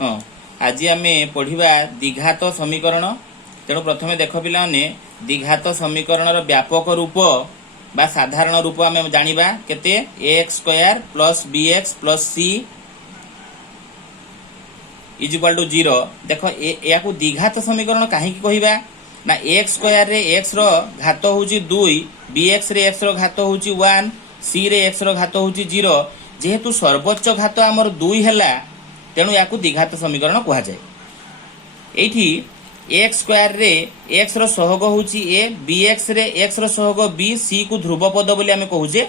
हाँ आज आम पढ़ा द्विघात समीकरण। तेणु प्रथम देख पाने द्विघात समीकरण व्यापक रूप बा साधारण रूप आम जाना केते x square plus b x plus c is equal to 0। देख या द्विघात समीकरण कहीं कहवा ना एक्स स्क्वायर रे एक्स रो घात होची 2, बी एक्स रे एक्स रो घात होची 1, सी रे एक्स रो घात होची 0। जेहेतु सर्वोच्च घात आमर 2 हैला तेणु या द्विघात समीकरण कह जाए। एठी एक्स स्क्वायर रे एक्स रो सहग होची ए, बी एक्स रे एक्स रो सहग बी, सी को ध्रुव पद बोली आमे कहूचे।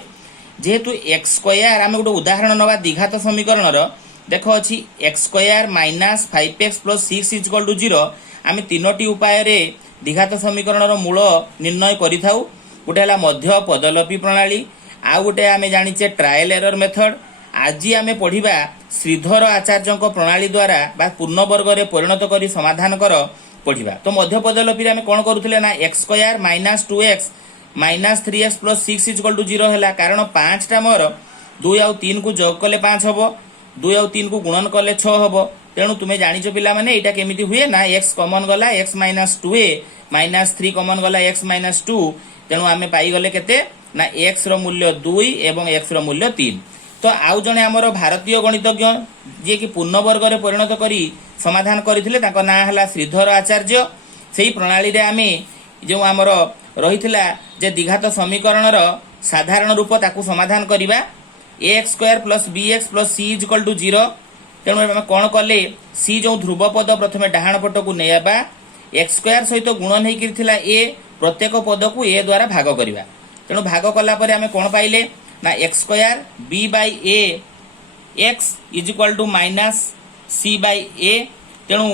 जेहेतु एक्स स्क्वायर आमे गोटे उदाहरण नवा द्विघात समीकरण रो देखो अछि x square minus 5x plus 6 is equal to 0। आमे तीनोटी उपाय रे द्विघात समीकरण रो मूल निर्णय करिथाउ। गोटे हला मध्य पदलोपी प्रणाली, आ गोटे आमे जानिचे ट्रायल एरर मेथड। आज आमे पढ़िबा श्रीधर आचार्य प्रणाली द्वारा बा पूर्ण वर्ग रे परिणत करी समाधान कर पढ़िबा। तो मध्य पदलोपी रे आमे कोन करूथिले ना x square minus 2x minus 3x plus 6 is equal to 0 हैला। कारण 5 टा मोर 2 और 3 को जोग कले 5 हबो, 2 और 3 को गुणन कले 6 हबो। तेणु तुमे जानिचो पिला माने एटा केमिति हुए ना x कॉमन गला x minus 2a minus 3 common गला x माइनस 2। तेणु आमे पाई गले केते ना x रो मूल्य 2 एवं x रो मूल्य 3। तो आउ जने हमर भारतीय गणितज्ञ जे कि पूर्ण वर्ग रे परिणत करी समाधान करथिले ताको ना हला श्रीधर आचार्य। सेही प्रणाली रे आमे जो हमर रहिथिला जे द्विघात समीकरण रो साधारण रूप ताकू समाधान करिबा x square plus b x plus c is equal to 0। तेणु आमे कोन कले सी जो ध्रुव पद प्रथमे डाहाण पट को नेबा, एक्स स्क्वायर सहित गुणन हेइ किरथिला ए, प्रत्येक पद को ए द्वारा भाग करिबा। तेणु भाग कला परे आमे कोन पाइले ना x square b by a x is equal to minus c by a. तेणु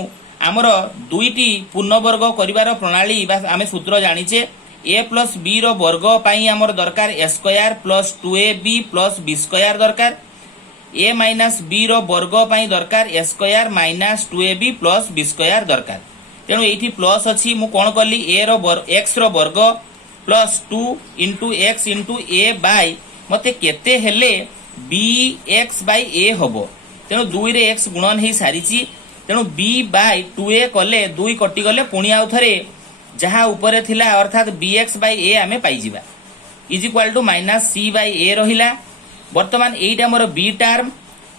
आमर दुईटी पूर्ण वर्ग करिवार प्रणाली बा आमे सूत्र जानिचे ए प्लस बी रो वर्ग पाई आमर दरकार a square plus 2ab plus b square दरकार, ए माइनस बी रो वर्ग पाई दरकार a square minus 2ab plus b square दरकार। तेणु एठी प्लस अछि मु कोन करली ए रो एक्स रो वर्ग प्लस 2 इंटू एक्स इंटू ए बाय मते केते हेले बी एक्स बाय ए हबो। तेणु 2 रे एक्स गुणन हेइ सारिची। तेणु बी बाय 2a कले 2 कटि गले पुणी आउ थरे जहा ऊपर थिला अर्थात बी एक्स बाय ए आमे पाई जिबा is equal to minus c by a रहिला। वर्तमान एइटा मोर b term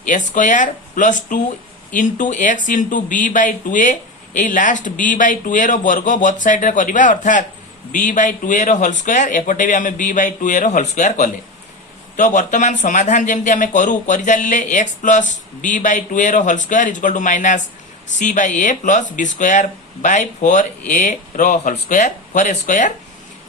a square plus 2 into x into b by 2a a last b by 2a रो वर्ग बोथ साइड रे करबा अर्थात बी बाय 2a रो होल स्क्वायर एपटे भी आमे बी बाय 2a रो होल स्क्वायर कले। तो वर्तमान समाधान जेमती आमे करू करि जालिले x plus b by 2a रो whole square is equal to minus c by a plus b square by 4a रो होल स्क्वायर 4a स्क्वायर।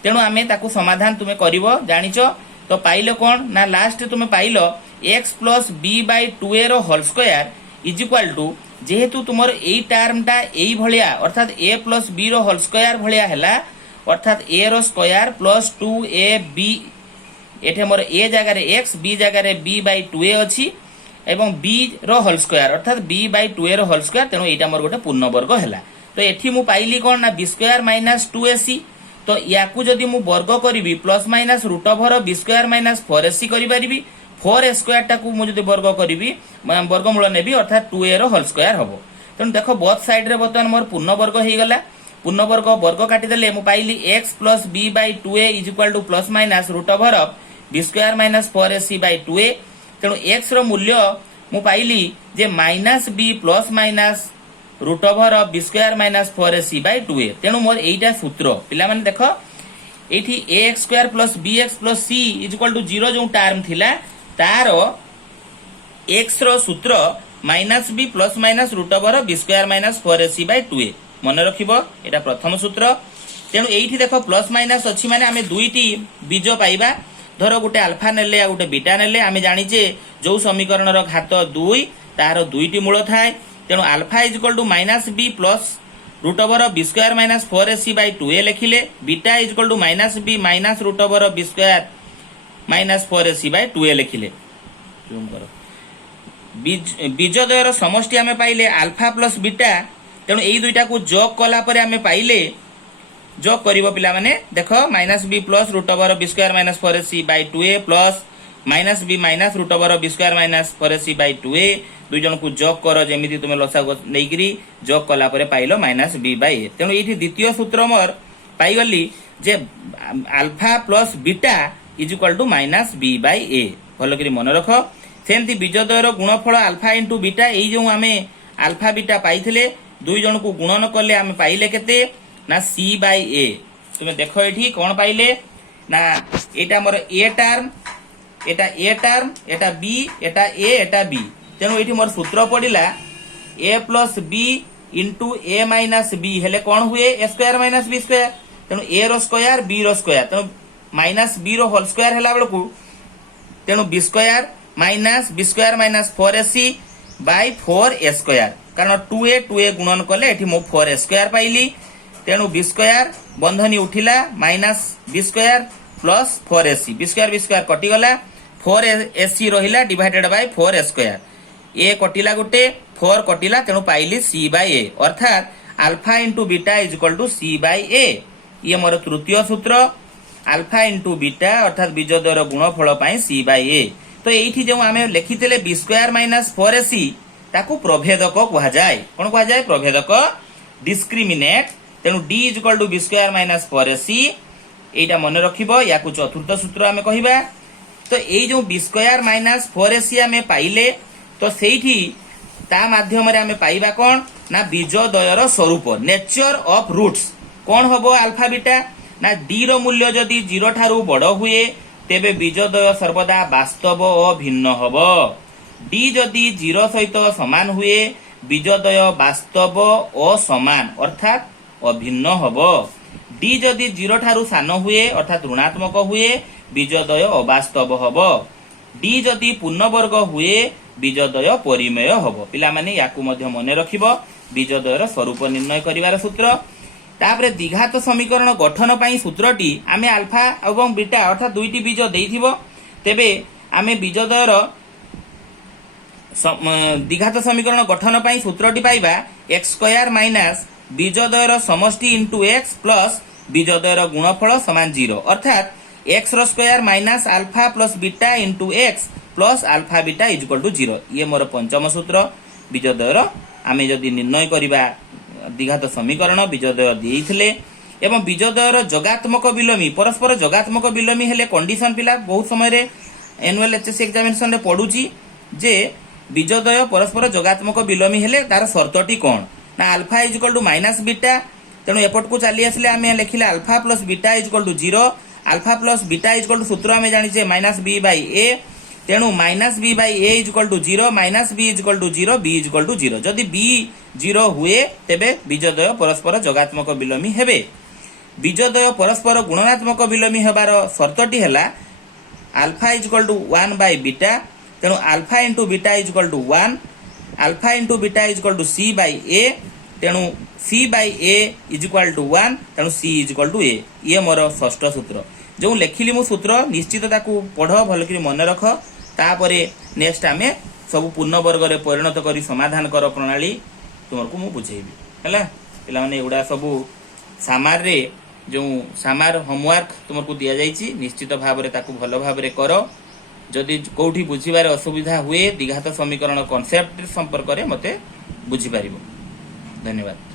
तेणु आमे ताकू समाधान तुमे करिवो जानिचो। तो पाइलो कोन ना लास्ट तुमे पाइलो x plus b by 2a रो whole square is equal to जेहेतु तुमर एई टर्मटा एई भलिया अर्थात a प्लस b रो होल स्क्वायर भलिया हैला अर्थात a रो स्क्वायर प्लस 2ab एठे मोर a जगह रे x b जगह रे b बाय 2a अछि एवं b रो होल स्क्वायर अर्थात b बाय 2a रो होल स्क्वायर। तेणु एटा मोर गोटे पूर्ण वर्ग हैला। तो एठी मु पाइली कोन ना b स्क्वायर माइनस 2ac। तो याकू जदि मु वर्ग करिवि plus minus root over b square minus 4ac करि परिबि। 4a स्क्वायर टाकू मु जदि वर्ग करिवि वर्गमूल नेबि अर्थात 2a रो होल स्क्वायर हबो। तेणु देखो बोथ साइड रे बर्तमान मोर पूर्ण वर्ग हेइ गला। पूर्ण वर्ग काटि देले मु पाइली x plus b by 2a is equal to plus minus root over b square minus 4ac by 2a। तेणु x रो मूल्य मु पाइली जे minus b plus minus root over b square minus 4ac by 2a। तेणु मोर एइटा सूत्र पिला माने देखो एठी ax square plus bx plus c is equal to 0 जो टर्म थिला तारो x रो सूत्र minus b plus minus root over b square minus 4ac by 2a मन रखिबो। एटा प्रथम सूत्र। तेणु एइठी देखो प्लस माइनस अछि माने आमे दुईटी बीज पाइबा। धर गोटे अल्फा नेले आ गोटे बीटा नेले आमे जानिचे जो समीकरण रो घात 2 तार दुईटी मूल थाए। तेणु alpha is equal to minus b plus root over b square minus 4ac by 2a लिखिले, beta is equal to minus b minus root over b square minus 4ac by 2a लिखिले। बीजद्वयर समष्टि आमे पाइले अल्फा प्लस बीटा। तेणु एई दुईटा को जोग कला परे आमे पाइले जोग करिवो पिला माने देखो minus b plus root over b square minus 4ac by 2a plus minus b minus root over b square minus 4ac/2a दुई जन को जोग कर जेमिति तुमे लसागु नेइकरी जोग कला परे पाइलो माइनस b बाय a तेणु एठी द्वितीय सूत्र मोर पाइगली जे alpha plus beta is equal to minus b by a भलो करी मन रख सेमती बीजद्वयर गुणफल अल्फा इंटू बीटा एई जो आमे अल्फा बीटा पाइथिले दुई जन को गुणन कले आमे पाइले केते ना c बाय a तुमे देखो एठी कोन पाइले ना एटा मोर a term Etah b Etah a Etah b तेणु एठी मोर सूत्र पड़िला a plus b into a minus b हेले कौन हुए a square minus b square तेणु a रो स्क्वायर b रो स्क्वायर तेणु माइनस b रो होल स्क्वायर हेला बेलकू तेणु b square minus 4ac by 4a square कारण 2a गुणन कले एठी मो 4a स्क्वायर पाइली तेणु b स्क्वायर बंधनी उठिला minus b square plus 4ac b square कटि गला 4ac रहिला डिवाइडेड बाय 4a स्क्वायर ए कटिला गोटे 4 कटिला तेणु पाइली c बाय a अर्थात alpha into beta is equal to c by a ये मोर तृतीय सूत्र अल्फा इंटू बीटा अर्थात बीजद्वयर गुणफल पाई c बाय a तो एठी जो आमे लिखितेले b स्क्वायर माइनस 4ac ताकू प्रभेदक कहा जाय कोन कहा जाय प्रभेदक डिस्क्रिमिनेट तेणु d is equal to b square minus 4ac एटा मन रखिबो याकू चतुर्थ सूत्र आमे कहिबा तो एई जो b स्क्वायर माइनस 4ac आमे पाइले तो सेठी ता माध्यम रे आमे पाइबा कोन ना बीजद्वयर स्वरूप नेचर ऑफ रूट्स कोन हबो अल्फा बीटा ना d रो मूल्य जदी 0 ठारू बड़ हुए तेबे बीजद्वय सर्वदा वास्तव और भिन्न हबो d जदी 0 सहित समान हुए बीजद्वय वास्तव और समान अर्थात अभिन्न हबो d जदी 0 ठारू सान हुए अर्थात ऋणात्मक हुए बीजद्वय अवास्तव हबो d जदी पूर्ण वर्ग हुए बीजद्वय परिमेय हबो पिला माने याकू मध्य मने रखिबो बीजद्वयर स्वरूप निर्णय करिवार सूत्र तापरे द्विघात समीकरण गठन पई सूत्रटी आमे अल्फा एवं बीटा अर्थात दुईटी बीज देइथिबो तेबे आमे बीजद्वयर द्विघात समीकरण गठन पई सूत्रटी पाइबा x स्क्वायर माइनस बीजद्वयर समष्टि इंटू x प्लस बीजद्वयर गुणफल समान 0 अर्थात x रो square minus alpha plus beta into x plus alpha beta is equal to 0 ये मोर पंचम सूत्र बीजद्वयर आमे जदि निर्णय करिबा द्विघात समीकरण बीजद्वय देइथिले एवं बीजद्वयर जोगात्मक विलोमी परस्पर जोगात्मक विलोमी हेले कंडीशन पिला बहुत समय रे एनुअल एचएससी एग्जामिनेशन रे पढुची जे बीजद्वय परस्पर जोगात्मक विलोमी हेले तार शर्तटी कोन ना alpha is equal to minus beta तेणु एपट को चली आसले आमे लिखिले alpha plus beta is equal to 0 alpha plus beta is equal to सूत्र आमे जानिचे माइनस b बाय a तेणु minus b by a is equal to 0 minus b is equal to 0 b is equal to 0 जदि b 0 हुए तेबे बीजद्वय परस्पर जोगात्मक विलोमी हेबे बीजद्वय परस्पर गुणनात्मक विलोमी हेबार शर्तटी हेला alpha is equal to 1 by beta तेणु alpha into beta is equal to 1 alpha into beta is equal to c by a तेणु c by a is equal to 1 तेणु c is equal to a ये मोर षष्ठ सूत्र जो लेखिली मु सूत्र निश्चित ताकू पढ़ भल करी मन रख तापरे नेक्स्ट आमे सब पूर्ण वर्ग रे परिणत करी समाधान कर प्रणाली तुमको मु बुझेबी हैला पिला माने एउडा सब सामार रे जो सामार होमवर्क तुमको दिया जाईची निश्चित भाव रे ताकू भल भाव रे करो जदि कोठी बुझिबारे असुविधा हुए द्विघात समीकरण कांसेप्ट संपर्क रे मते बुझी पारिबो धन्यवाद।